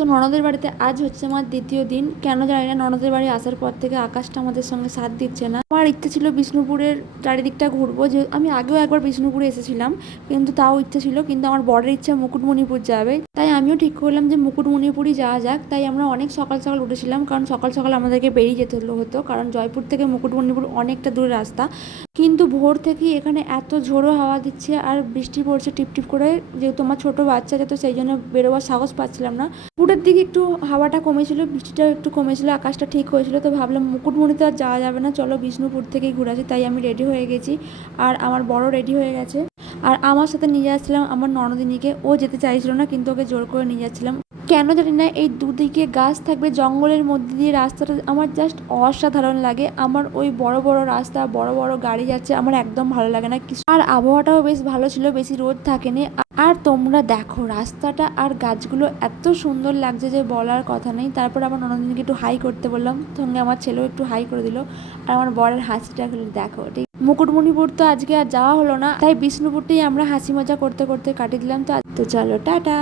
তো ননদের বাড়িতে আজ হচ্ছে আমার দ্বিতীয় দিন। কেন জানি না, ননদের বাড়ি আসার পর থেকে আকাশটা আমাদের সঙ্গে সাথ দিচ্ছে না। আমার ইচ্ছে ছিল বিষ্ণুপুরের চারিদিকটা ঘুরবো, যে আমি আগেও একবার বিষ্ণুপুরে এসেছিলাম, কিন্তু তাও ইচ্ছে ছিল, কিন্তু আমার বরের ইচ্ছা মুকুটমণিপুর যাবে, তাই আমিও ঠিক করলাম যে মুকুটমণিপুরই যাওয়া যাক। তাই আমরা অনেক সকাল সকাল উঠেছিলাম, কারণ সকাল সকাল আমাদেরকে বেরিয়ে যেতে হতো, কারণ জয়পুর থেকে মুকুটমণিপুর অনেকটা দূরের রাস্তা। কিন্তু ভোর থেকেই এখানে এত ঝোড়ো হাওয়া দিচ্ছে আর বৃষ্টি পড়ছে টিপটিপ করে, যেহেতু আমার ছোটো বাচ্চা যেত সেই জন্য বেরোবার সাহস পাচ্ছিলাম না। পুরের দিকে একটু হাওয়াটা কমেছিল, বৃষ্টিটাও একটু কমেছিল, আকাশটা ঠিক হয়েছিল, তো ভাবলাম মুকুটমণিতে আর যাওয়া যাবে না, চলো বিষ্ণুপুর থেকেই ঘুরে আসি। তাই আমি রেডি হয়ে গেছি, আর আমার বড় রেডি হয়ে গেছে। আর আমার সাথে নিয়ে যাচ্ছিলাম আমার ননদিনীকে, ও যেতে চাইছিল না, কিন্তু ওকে জোর করে নিয়ে যাচ্ছিলাম। কেন জানি না, এই দুদিকে গাছ থাকবে, জঙ্গলের মধ্যে দিয়ে রাস্তাটা আমার জাস্ট অসাধারণ লাগে। আমার ওই বড় বড় রাস্তা, বড় বড় গাড়ি যাচ্ছে, আমার একদম ভালো লাগে না কিছু। আর আবহাওয়াটাও বেশ ভালো ছিল, বেশি রোদ থাকেনি। আর তোমরা দেখো রাস্তাটা আর গাছগুলো এত সুন্দর লাগছে যে বলার কথা নেই। তারপর আমার ননদিনীকে একটু হাই করতে বললাম, সঙ্গে আমার ছেলেও একটু হাই করে দিল। আর আমার বরের হাসিটা দেখো, ঠিক মুকুটমণিপুর তো আজকে আর যাওয়া হলো না, তাই বিষ্ণুপুরটাই আমরা হাসি মজা করতে করতে কাটিয়ে দিলাম। তো চলো টাটা।